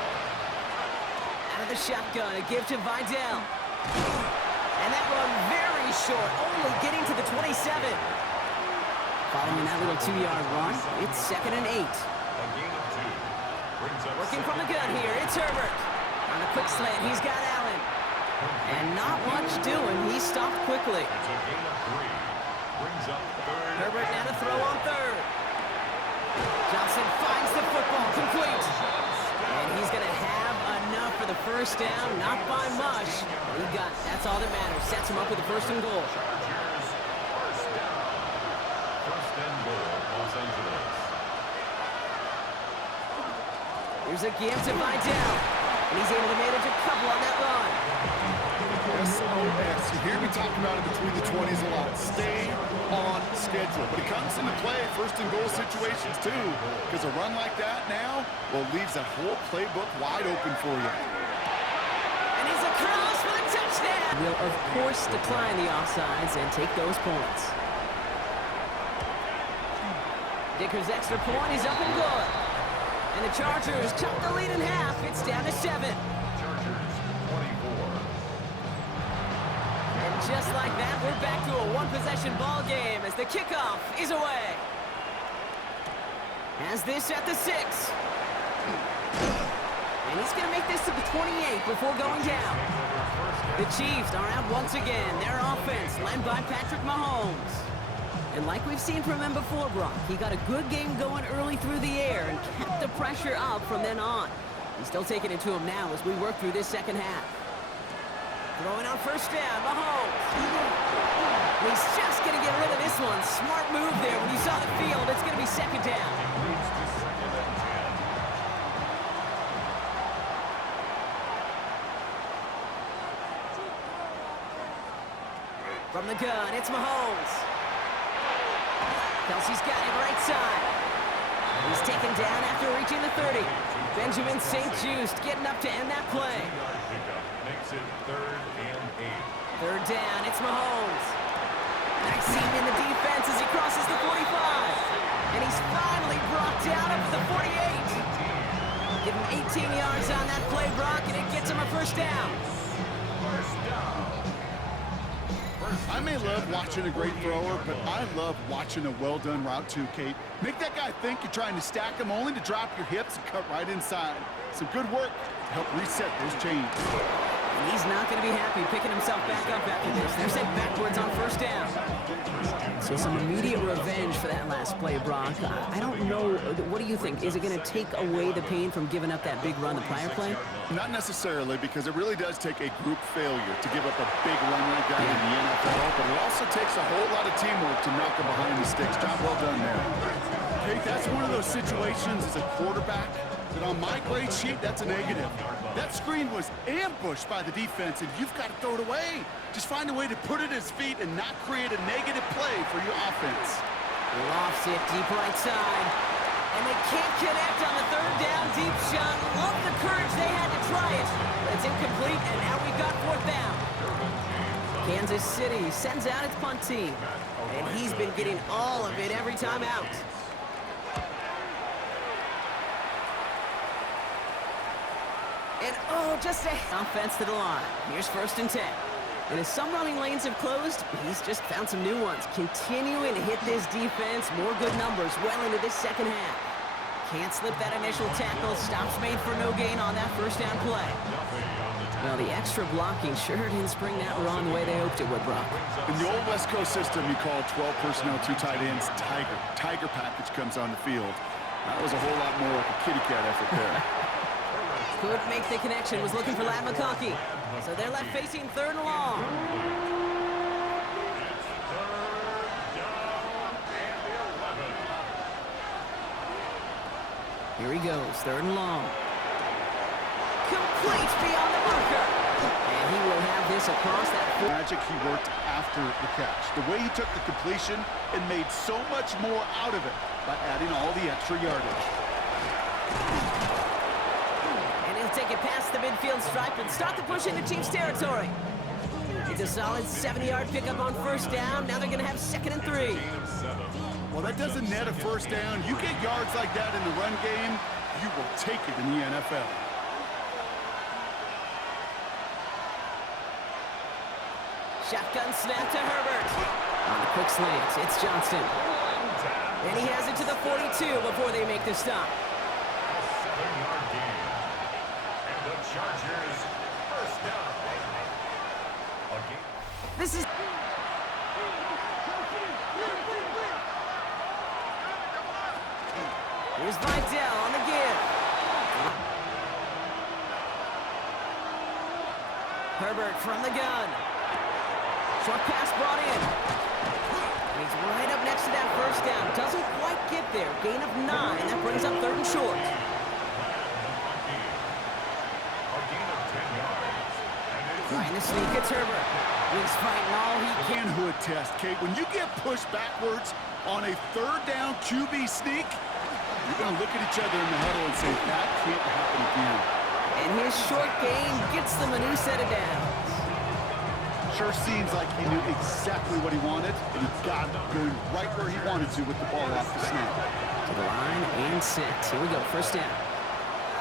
the shotgun, a give to Vidal. And that run very short, only getting to the 27. Following that little 2-yard run, it's 2nd and 8. Working from the gun here, it's Herbert. On a quick slant, he's got Allen. And not much doing, he stopped quickly. Herbert now to throw on 3rd. Johnson finds the football, complete. And he's going to have enough for the first down, not by much. But that's all that matters. Sets him up with the 1st and goal. First and goal, Los Angeles. Here's a give to Vidal. And he's able to manage a couple on that run. SOS. You hear me talk about it between the 20s a lot. Stay on schedule. But it comes into play 1st and goal situations too. Because a run like that now, well, leaves that whole playbook wide open for you. And he's across for the touchdown. Will, of course, decline the offsides and take those points. Dicker's extra point is up and good. And the Chargers cut the lead in half. It's down to 7. Chargers 24. And just like that, we're back to a one-possession ball game as the kickoff is away. Has this at the 6. And he's going to make this to the 28 before going down. The Chiefs are out once again. Their offense led by Patrick Mahomes. And like we've seen from him before, Brock, he got a good game going early through the air and kept the pressure up from then on. He's still taking it to him now as we work through this second half. Throwing on 1st down, Mahomes. He's just going to get rid of this one. Smart move there. When you saw the field, it's going to be 2nd down. Leads to 2nd and 10. From the gun, it's Mahomes. Kelsey's got him right side. He's taken down after reaching the 30. Benjamin St-Juste getting up to end that play. Pickup makes it 3rd and 8. 3rd down, it's Mahomes. Nice seam in the defense as he crosses the 45. And he's finally brought down up to the 48. Give him 18 yards on that play, Brock, and it gets him a 1st down. First down. I may love watching a great thrower, but I love watching a well-done route too, Kate. Make that guy think you're trying to stack him only to drop your hips and cut right inside. Some good work to help reset those chains. And he's not going to be happy picking himself back up after this. They're sent backwards on 1st down. So some immediate revenge for that last play, Brock. I don't know. What do you think? Is it going to take away the pain from giving up that big run the prior play? Not necessarily, because it really does take a group failure to give up a big run like that in the NFL, but it also takes a whole lot of teamwork to knock him behind the sticks. Job well done there. Kate, that's one of those situations as a quarterback that on my grade sheet, that's a negative. That screen was ambushed by the defense, and you've got to throw it away. Just find a way to put it at his feet and not create a negative play for your offense. Lofts it deep right side. And they can't connect on the 3rd down deep shot. Love the courage they had to try it. But it's incomplete, and now we've got 4th down. Kansas City sends out its punt team. And he's been getting all of it every time out. And just a offense to the line. Here's 1st and 10. And as some running lanes have closed, he's just found some new ones. Continuing to hit this defense, more good numbers well into this second half. Can't slip that initial tackle. Stops made for no gain on that 1st down play. Well, the extra blocking sure didn't spring that run the way they hoped it would, Brock. In the old West Coast system, you call 12 personnel, 2 tight ends, Tiger. Tiger package comes on the field. That was a whole lot more like a kitty cat effort there. Couldn't make the connection, was looking for Ladd McConkey. So they're left facing 3rd and long. Here he goes, 3rd and long. Complete beyond the marker. And he will have this across that. Magic, he worked after the catch. The way he took the completion and made so much more out of it by adding all the extra yardage. Take it past the midfield stripe and start the push into Chiefs territory. It's a solid 70-yard pickup on 1st down. Now they're going to have 2nd and 3. Well, that doesn't net a 1st down. You get yards like that in the run game, you will take it in the NFL. Shotgun snap to Herbert. On the quick slant, it's Johnston. And he has it to the 42 before they make the stop. 7-yard gain. And the Chargers first down. This is... Here's Vidal on the give. Herbert from the gun. Short pass brought in. And he's right up next to that first down. Doesn't quite get there. Gain of 9. That brings up 3rd and short. A gain of 10 yards. Trying to sneak, it's Herbert. He's fighting all he can. Manhood test, Kate. When you get pushed backwards on a 3rd down QB sneak, you're going to look at each other in the huddle and say, that can't happen again. And his short game gets them a new set of downs. Sure seems like he knew exactly what he wanted, and he got it going right where he wanted to with the ball off the snap. To the line and set. Here we go, first down.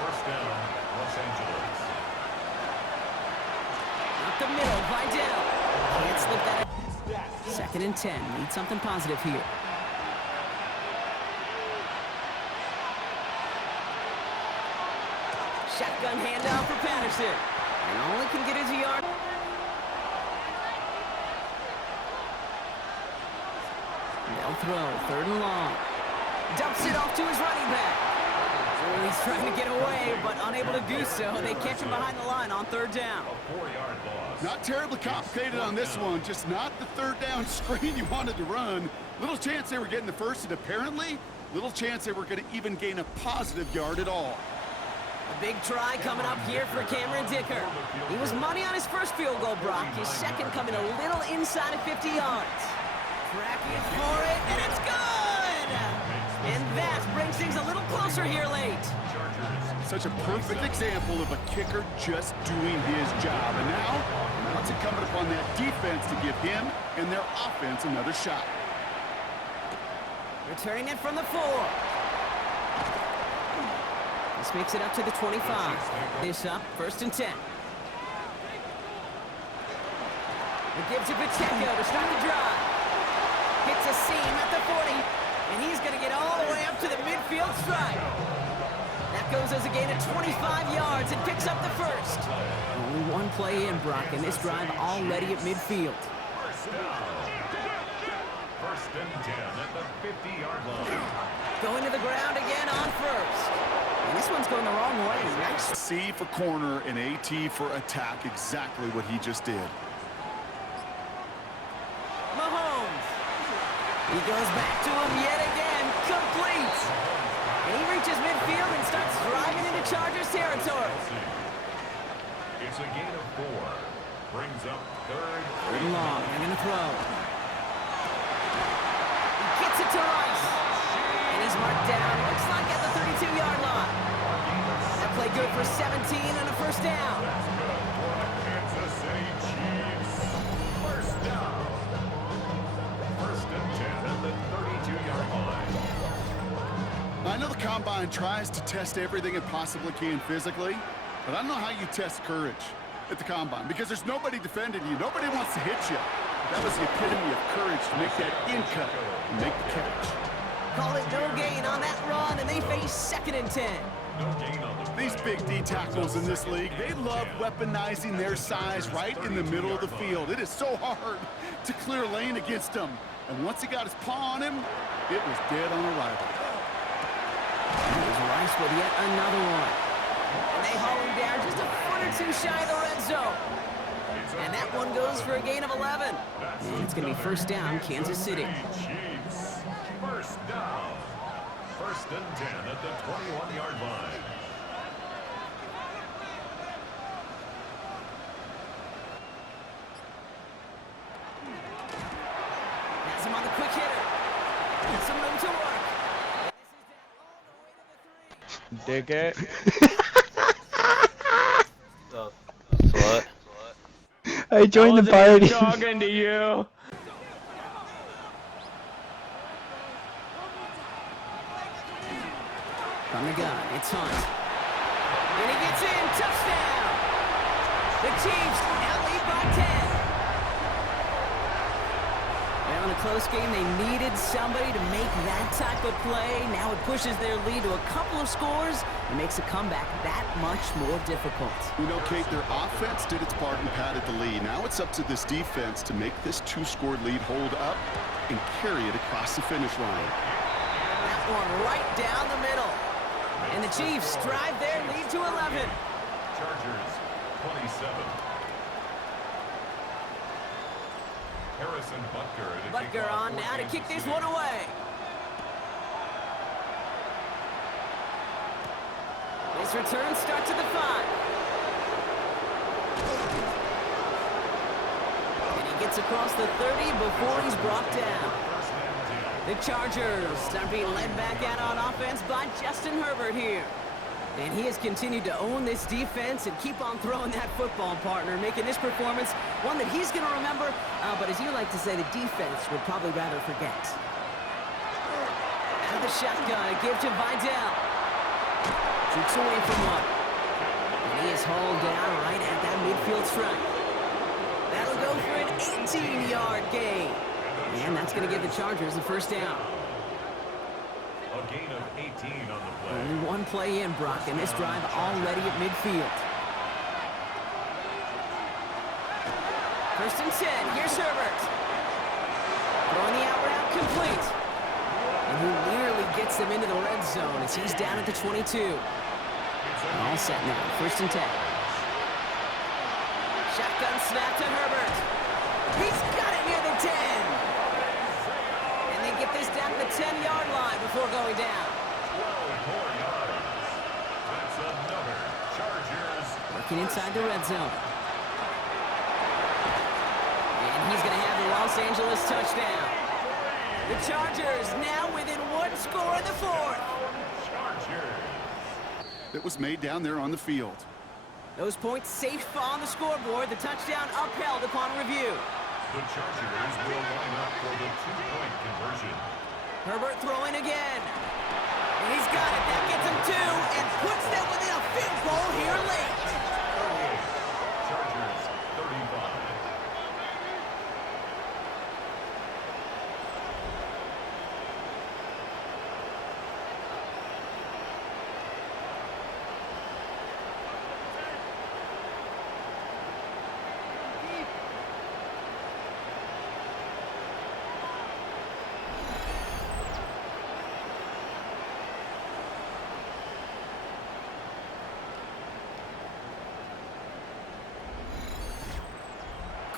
First down, Los Angeles. Up the middle, Vidal. Can't slip that. 2nd and 10. Need something positive here. Shotgun handoff for Patterson. And only can get his yard. They'll throw, 3rd and long. Dumps it off to his running back. Oh, he's trying to get away, but unable to do so. They catch him behind the line on 3rd down. A 4-yard loss. Not terribly complicated on this one, just not the 3rd down screen you wanted to run. Little chance they were getting the first, and apparently, little chance they were going to even gain a positive yard at all. A big try coming up here for Cameron Dicker. He was money on his first field goal, Brock. His second coming a little inside of 50 yards. Tracking for it, and it's good! And that brings things a little closer here late. Such a perfect example of a kicker just doing his job. And now, it's incumbent upon that defense to give him and their offense another shot. Returning it from the 4. This makes it up to the 25. This up, 1st and 10. It gives to Pacheco to start the drive. Hits a seam at the 40, and he's going to get all the way up to the midfield stripe. That goes as a gain of 25 yards and picks up the first. Only one play in, Brock, and this drive already at midfield. First down. 1st and 10 at the 50-yard line. Going to the ground again on 1st. And this one's going the wrong way. Nice. C for corner and AT for attack, exactly what he just did. Mahomes. He goes back to him yet again. Complete. And he reaches midfield and starts driving into Chargers territory. It's a gain of 4. Brings up 3rd. Third and long. They're going to throw. He gets it to Rice. And he's marked down. Looks like at the 32-yard line. That play good for 17 and a first down. Kansas City Chiefs. First down. 1st and 10 at the 32-yard line. I know the Combine tries to test everything it possibly can physically, but I don't know how you test courage at the Combine, because there's nobody defending you. Nobody wants to hit you. That was the epitome of courage to make that in cut and make the catch. Call it no gain on that run, and they face 2nd and 10. No gain on the These big D tackles in this league, they love weaponizing their size right in the middle of the field. It is so hard to clear lane against them. And once he got his paw on him, it was dead on arrival. Here's Rice with yet another one. And they haul him down just a foot or 2 shy of the red zone. And that one goes for a gain of 11. And it's going to be first down, Kansas City. Chiefs. First down. 1st and 10 at the 21-yard line. Has him on the quick hitter. Get some room to work. And this is down all the way to the 3. Dig it. What? I joined the party. Talking to you. From the gun, it's Hunt. And he gets in, touchdown! The Chiefs now lead by 10. in a close game. They needed somebody to make that type of play. Now it pushes their lead to a couple of scores and makes a comeback that much more difficult. You know, Kate, their offense did its part and padded the lead. Now it's up to this defense to make this two-score lead hold up and carry it across the finish line. That one right down the middle. And the Chiefs drive their lead to 11. Chargers 27. Harrison Butker on now to kick this one away. This return starts at the 5. And he gets across the 30 before he's brought down. The Chargers are being led back out on offense by Justin Herbert here. And he has continued to own this defense and keep on throwing that football, partner, making this performance one that he's going to remember, but as you like to say, the defense would probably rather forget. Out of the shotgun, a give to Vidal. Shoots away from one. And he is hauled down right at that midfield stripe. That'll go for an 18-yard gain. And that's going to give the Chargers the first down. A gain of 18 on the play. Only one play in, Brock, and this drive already at midfield. First and 10, here's Herbert. Throwing the out route complete. And he nearly gets them into the red zone as he's down at the 22. All set now, first and 10. Shotgun snap to Herbert. He's got it near the 10. And they get this down to the 10-yard line before going down. 12 more yards. That's another Chargers. Working inside the red zone. And he's going to have the Los Angeles touchdown. The Chargers now within one score in the 4th. Chargers. That was made down there on the field. Those points safe on the scoreboard. The touchdown upheld upon review. The Chargers will line up for the two-point conversion. Herbert throwing again. And he's got it. That gets him 2 and puts them within a field goal here late. 38. Chargers 35.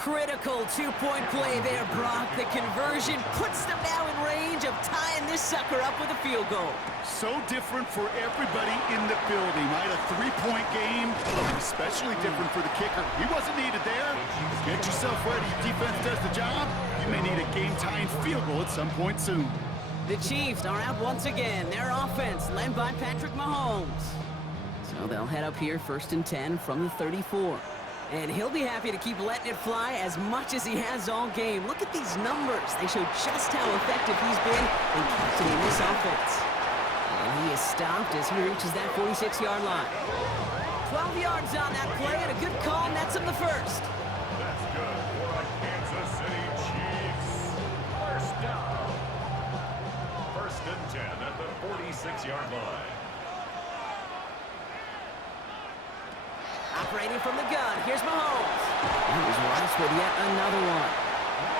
Critical two-point play there, Brock. The conversion puts them now in range of tying this sucker up with a field goal. So different for everybody in the building, right? A three-point game, especially different for the kicker. He wasn't needed there. Get yourself ready. Defense does the job. You may need a game-tying field goal at some point soon. The Chiefs are out once again. Their offense led by Patrick Mahomes. So they'll head up here first and 10 from the 34. And he'll be happy to keep letting it fly as much as he has all game. Look at these numbers. They show just how effective he's been in captaining this offense. And he is stopped as he reaches that 46-yard line. 12 yards on that play, and a good call nets him the first. That's good for the Kansas City Chiefs. First down. First and 10 at the 46-yard line. Operating from the gun, here's Mahomes. And he's Rice with yet another one.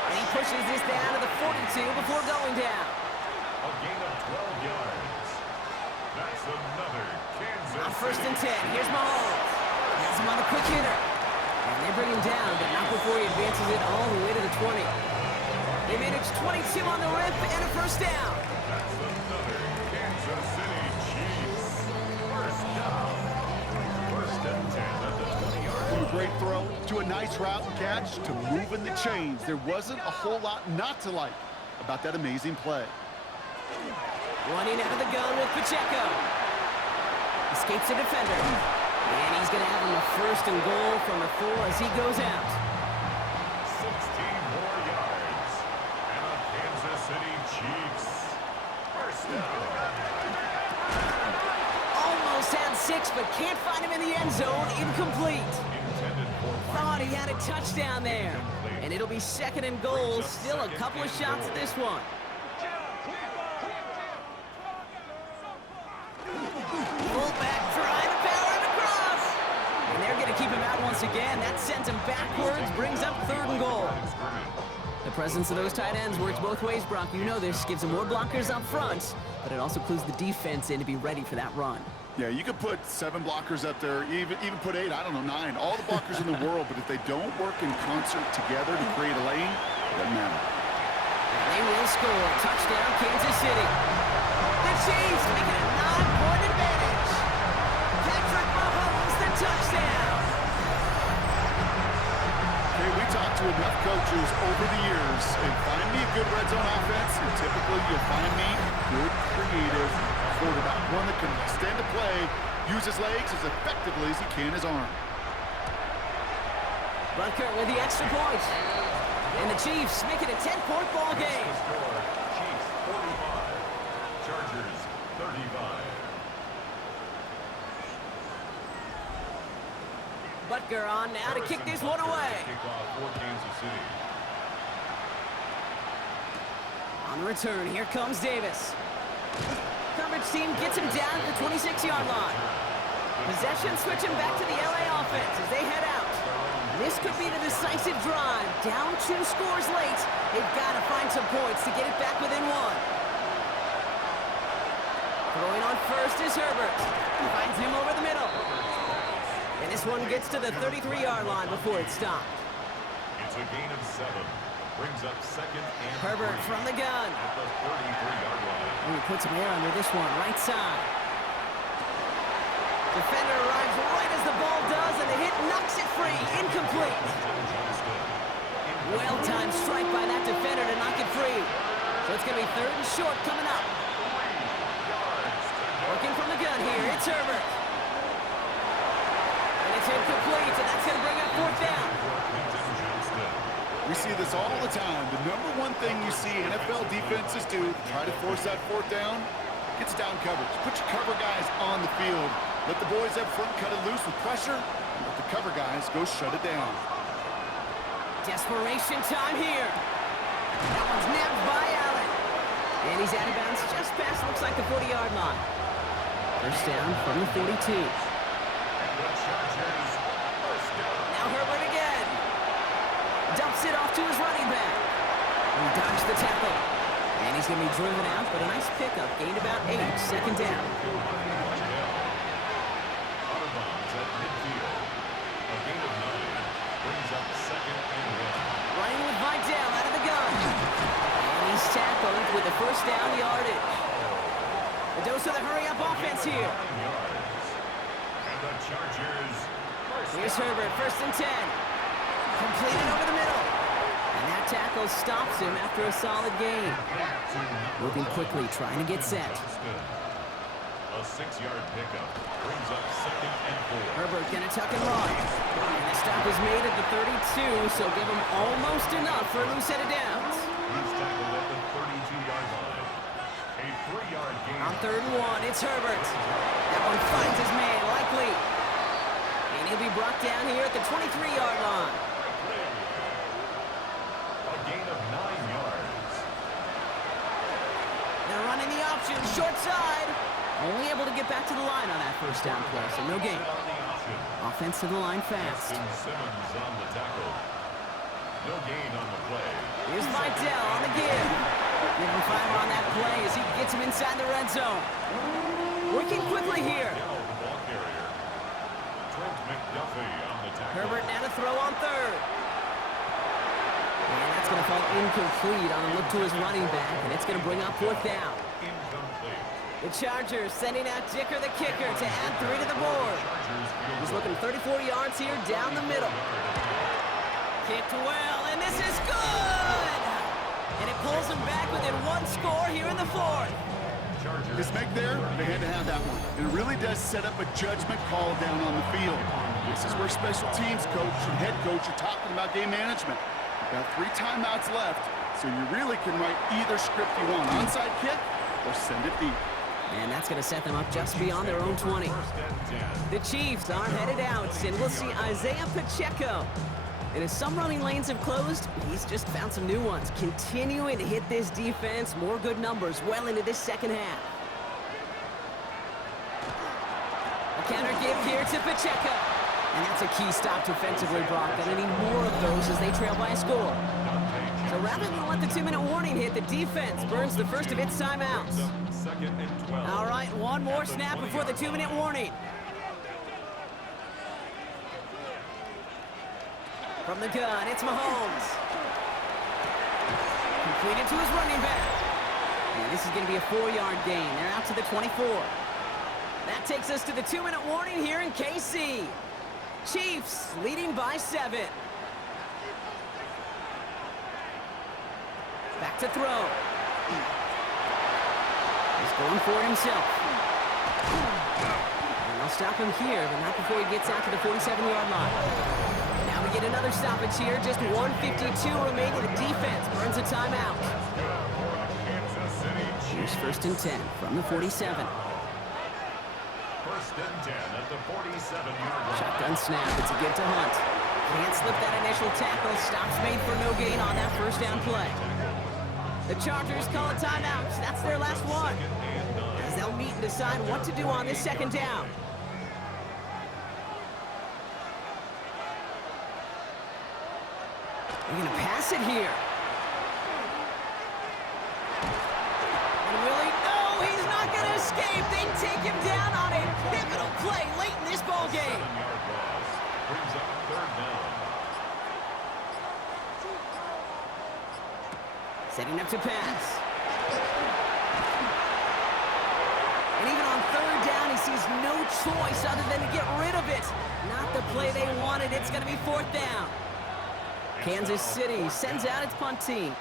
And he pushes this down to the 42 before going down. A gain of 12 yards. That's another Kansas On first and 10, City. here's Mahomes. Has him on a quick hitter. And they bring him down, but not before he advances it all the way to the 20. They manage 22 on the rip and a first down. That's another Kansas City Chiefs. First down. First and 10 at the 20-yard From line. a great throw to a nice route and catch to moving the chains. There wasn't a whole lot not to like about that amazing play. Running out of the gun with Pacheco. Escapes the defender. And he's going to have him a first and goal from the 4 as he goes out. 16 more yards. And a Kansas City Chiefs. First down. Almost had 6, but can't find him in the end zone. Incomplete. Intended for Thought thought he had a touchdown there. And it'll be 2nd and goal. Still a couple of shots at this one. Fullback trying to power him across. And they're going to keep him out once again. That sends him backwards, brings up 3rd and goal. The presence of those tight ends works both ways, Brock. You know this. Gives them more blockers up front, but it also clues the defense in to be ready for that run. Yeah, you could put 7 blockers up there, even put 8, I don't know, 9. All the blockers in the world, but if they don't work in concert together to create a lane, it doesn't matter. And they will score. Touchdown, Kansas City. The Chiefs making a 9-point advantage. Patrick Mahomes, the touchdown. Hey, we talked to enough coaches over the years, and find me a good red zone offense, and typically you'll find me good, creative quarterback. One that can extend a play, use his legs as effectively as he can his arm. Butker with the extra point. And the Chiefs make it a 10-point ball game. Chiefs 45, Chargers 35. Butker on now to kick this one away. Kickoff for Kansas City. On the return, here comes Davis. Coverage team gets him down at the 26-yard line. Possession switching back to the LA offense as they head out. This could be the decisive drive. Down 2 scores late. They've got to find some points to get it back within 1. Throwing on first is Herbert. Finds him over the middle. And this one gets to the 33-yard line before it's stopped. It's a gain of 7. Brings up 2nd and Herbert 3 from the gun. at the 33-yard line. And he puts some air under this one, right side. Defender arrives right as the ball does, and the hit knocks it free. Incomplete. Well-timed strike by that defender to knock it free. So it's going to be 3rd and short coming up. Working from the gun here, it's Herbert. And it's incomplete, and that's going to bring up 4th down. We see this all the time. The number one thing you see NFL defenses do to try to force that 4th down, gets down coverage. Put your cover guys on the field. Let the boys up front cut it loose with pressure, and let the cover guys go shut it down. Desperation time here. That one's nabbed by Allen. And he's out of bounds just past, looks like the 40-yard line. First down from the 42. Now Herbert again. Dumps it off to his running back. He dodged the tackle. And he's going to be driven out, but a nice pickup. Gained about 8, 2nd down. Out of bounds at midfield. A gain of 9. Brings up 2nd and 1. Running with Vidal out of the gun. And he's tackled with the first down yardage. The dose of the hurry-up offense here. 9 yards. And the Chargers. Here's Herbert, 1st and 10. Completed over the middle. And that tackle stops him after a solid gain. Moving quickly, trying to get set. A 6-yard pickup brings up 2nd and 4. Herbert gonna tuck and run. And the stop is made at the 32, so give him almost enough for a loose set of downs. He's tackled at the 32-yard line. A 3-yard gain. On 3rd and 1, it's Herbert. That one finds his man, likely. And he'll be brought down here at the 23-yard line. A gain of 9 yards. They're running the option, short side. Only able to get back to the line on that first down play, so no gain. On the option. Offense to the line fast. Justin Simmons on the tackle. No gain on the play. Here's Vidal on the give. Give him 5 on that play as he gets him inside the red zone. Working quickly here. Dell, the ball carrier. Trent McDuffie on the tackle. Herbert now to throw on 3rd. And that's going to fall incomplete on a look to his running back, and it's going to bring up 4th down. Incomplete. The Chargers sending out Dicker the kicker to add 3 to the board. Chargers field He's goal. looking 34 yards here down the middle. Kicked well, and this is good! And it pulls him back within 1 score here in the 4th. This make there, they had to have that one. And it really does set up a judgment call down on the field. This is where special teams coach and head coach are talking about game management. You've got 3 timeouts left, so you really can write either script you want. Onside kick or send it deep. And that's going to set them up just beyond their own 20. First and 10. The Chiefs are headed out, and we'll see Isaiah Pacheco And as some running lanes have closed, he's just found some new ones, continuing to hit this defense. More good numbers well into this second half. A counter give here to Pacheco. And that's a key stop defensively, Brock. Gonna need more of those as they trail by a score. So rather than let the 2-minute warning hit, the defense burns the first of its timeouts. All right, one more snap before the 2-minute warning. From the gun, it's Mahomes. Completed to his running back. And this is going to be a 4-yard gain. They're out to the 24. That takes us to the 2-minute warning here in KC. Chiefs leading by 7. Back to throw. He's going for it himself. And they'll stop him here, but not before he gets out to the 47-yard line. Now we get another stoppage here. Just 1:52 remaining. The defense burns a timeout. Here's 1st and 10 from the 47. 1st and 10 at the 47-yard line. Shotgun snap. It's a give to Hunt. Can't slip that initial tackle. Stops made for no gain on that first down play. The Chargers call a timeout. That's their last one. As they'll meet and decide what to do on this second down. They're going to pass it here. And really, no, he's not going to escape. They take him down on a pivotal play late in this ball game. 7-yard loss brings up 3rd down. Setting up to pass. And even on 3rd down, he sees no choice other than to get rid of it. Not the play they wanted. It's going to be 4th down. Kansas City sends out its punt team.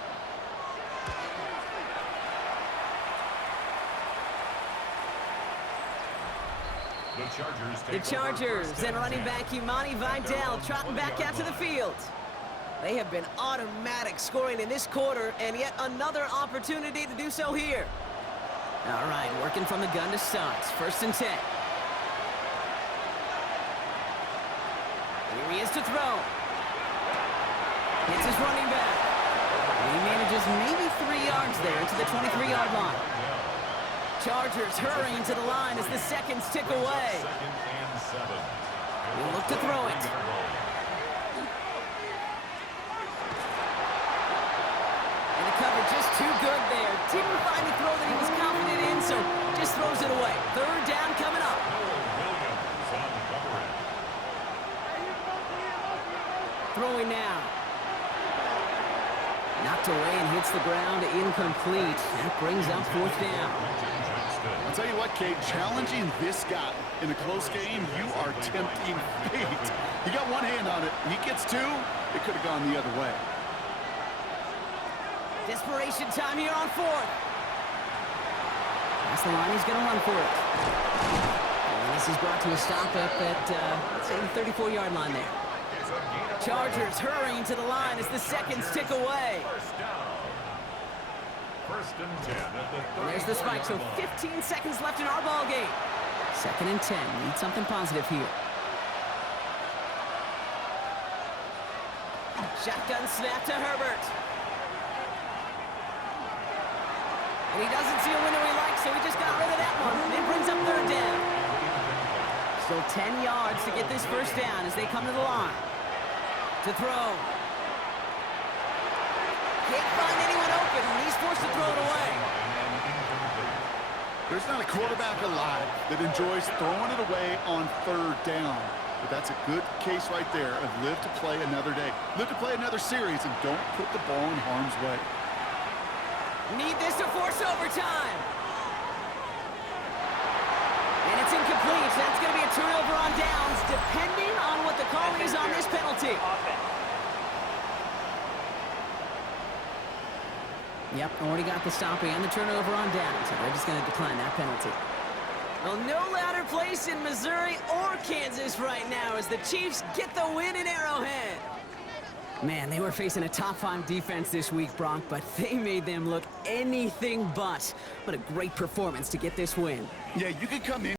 The Chargers and running back Imani Vidal trotting back out to the field. They have been automatic scoring in this quarter, and yet another opportunity to do so here. All right, working from the gun to start. 1st and 10. Here he is to throw. It's his running back. He manages maybe 3 yards there to the 23-yard line. Chargers hurrying to the line as the seconds tick away. 2nd and 7. We'll look to throw it. And the cover just too good there. Didn't find the throw that he was confident in, so just throws it away. 3rd down coming up. Williams on coverage. Throwing now. Knocked away and hits the ground, incomplete. That brings up 4th down. I'll tell you what, Kate, challenging this guy in a close game, you are tempting fate. He got one hand on it. He gets 2. It could have gone the other way. Desperation time here on 4th. That's the line. He's going to run for it. And this is brought to a stop up at, let's say, the 34-yard line there. Chargers hurrying to the line as the seconds tick away. 1st and 10 at the 30. And there's the spike, so 15 seconds left in our ball game. 2nd and 10. Need something positive here. Shotgun snap to Herbert. And he doesn't see a window he likes, so he just got rid of that one. It brings up 3rd down. Still 10 yards to get this first down as they come to the line. To throw. Can't find anyone open, and he's forced to throw it away. There's not a quarterback alive that enjoys throwing it away on 3rd down. But that's a good case right there of live to play another day. Live to play another series and don't put the ball in harm's way. Need this to force overtime. And it's incomplete. That's going to be a turnover on downs, depending on what the call is on this penalty. Yep, already got the stop and the turnover on downs, so they're just going to decline that penalty. Well, no louder place in Missouri or Kansas right now as the Chiefs get the win in Arrowhead. Man, they were facing a top-5 defense this week, Brock, but they made them look anything but. What a great performance to get this win. Yeah, you could come in